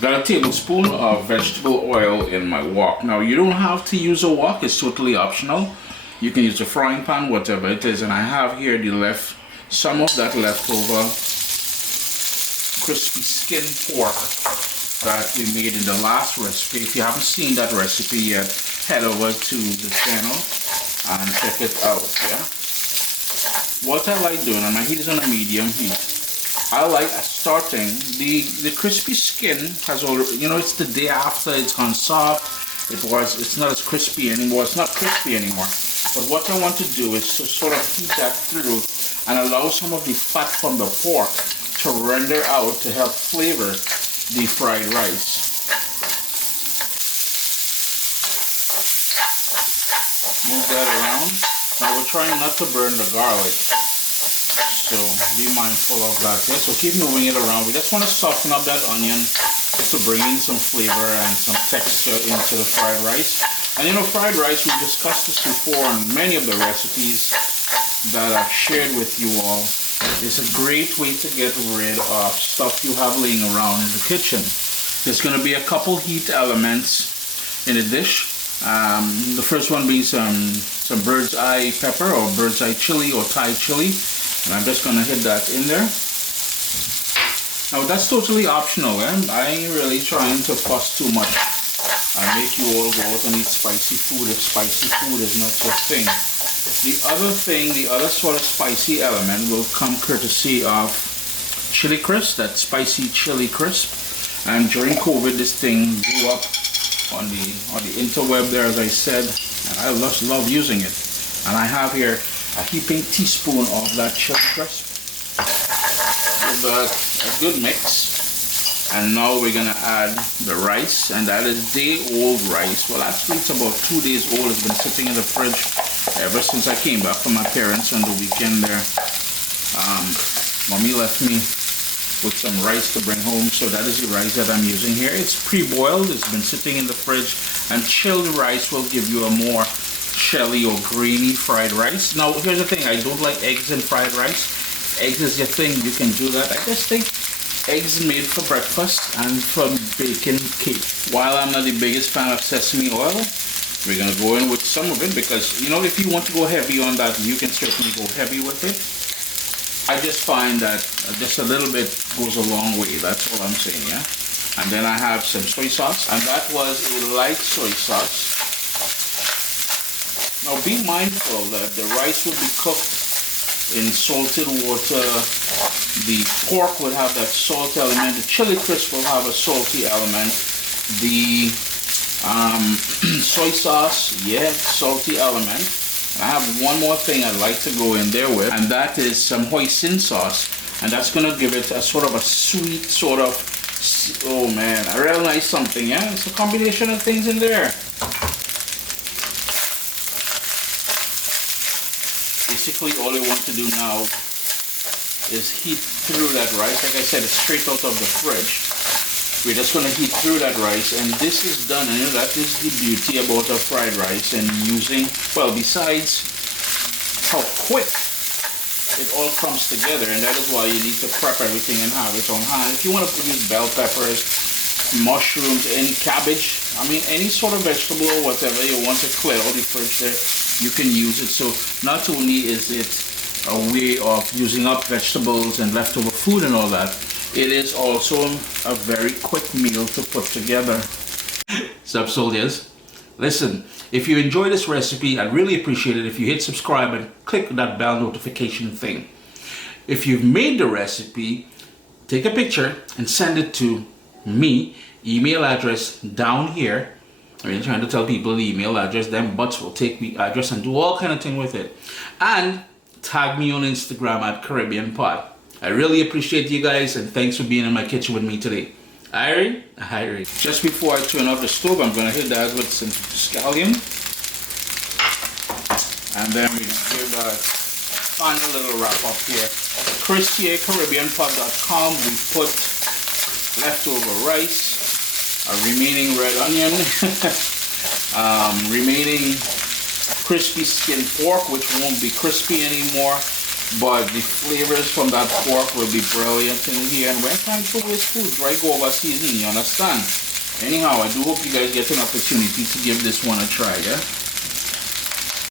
Got a tablespoon of vegetable oil in my wok. Now you don't have to use a wok, it's totally optional. You can use a frying pan, whatever it is. And I have here some of that leftover crispy skin pork that we made in the last recipe. If you haven't seen that recipe yet, head over to the channel and check it out. Yeah. What I like doing, and my heat is on a medium heat, I like starting the crispy skin has already, you know, it's the day after it's gone soft. It's not as crispy anymore. It's not crispy anymore. But what I want to do is to sort of heat that through and allow some of the fat from the pork to render out to help flavor the fried rice. Move that around. Now we're trying not to burn the garlic, so be mindful of that. Yeah? So keep moving it around. We just want to soften up that onion to bring in some flavor and some texture into the fried rice. And you know, fried rice, we've discussed this before in many of the recipes that I've shared with you all. It's a great way to get rid of stuff you have laying around in the kitchen. There's going to be a couple heat elements in a dish. The first one being some bird's eye pepper or bird's eye chili or Thai chili. And I'm just going to hit that in there. Now that's totally optional. I ain't really trying to fuss too much and make you all go out and eat spicy food if spicy food is not your thing. The other sort of spicy element will come courtesy of chili crisp, that spicy chili crisp. And during COVID, this thing blew up on the interweb there, as I said, and I love using it. And I have here a heaping teaspoon of that chili crisp. Give that a good mix. And now we're gonna add the rice, and that is day-old rice. Well, actually it's about 2 days old. It's been sitting in the fridge ever since I came back from my parents on the weekend there. Mommy left me with some rice to bring home, so that is the rice that I'm using here. It's pre-boiled, it's been sitting in the fridge, and chilled rice will give you a more shelly or grainy fried rice. Now here's the thing, I don't like eggs in fried rice. Eggs is your thing, you can do that. I just think eggs made for breakfast and for baking cake. While I'm not the biggest fan of sesame oil, we're gonna go in with some of it because, you know, if you want to go heavy on that, you can certainly go heavy with it. I just find that just a little bit goes a long way. That's all I'm saying, yeah. And then I have some soy sauce, and that was a light soy sauce. Now be mindful that the rice will be cooked in salted water. The pork will have that salt element. The chili crisp will have a salty element. The soy sauce, yeah, salty element. And I have one more thing I'd like to go in there with, and that is some hoisin sauce. And that's going to give it a sort of a sweet sort of, oh man, a real nice something, yeah? It's a combination of things in there. Basically all you want to do now is heat through that rice. Like I said, it's straight out of the fridge. We're just going to heat through that rice, and this is done, and you know, that is the beauty about a fried rice and using, well, besides how quick it all comes together, and that is why you need to prep everything and have it on hand. If you want to use bell peppers, mushrooms, any cabbage, I mean any sort of vegetable or whatever you want to clear out the fridge there, you can use it. So not only is it a way of using up vegetables and leftover food and all that, it is also a very quick meal to put together. Sup soldiers? Listen, if you enjoy this recipe, I'd really appreciate it if you hit subscribe and click that bell notification thing. If you've made the recipe, take a picture and send it to me, email address down here. I mean, trying to tell people the email address, them butts will take the address and do all kind of thing with it. And tag me on Instagram at Caribbean Pod. I really appreciate you guys, and thanks for being in my kitchen with me today. Irie. Just before I turn off the stove, I'm going to hit that with some scallion. And then we're going to give a final little wrap up here. Christy at CaribbeanPod.com. We put leftover rice, a remaining red onion, remaining crispy skin pork, which won't be crispy anymore, but the flavors from that pork will be brilliant in here. And when time to waste food, try go over seasoning, you understand? Anyhow, I do hope you guys get an opportunity to give this one a try, yeah?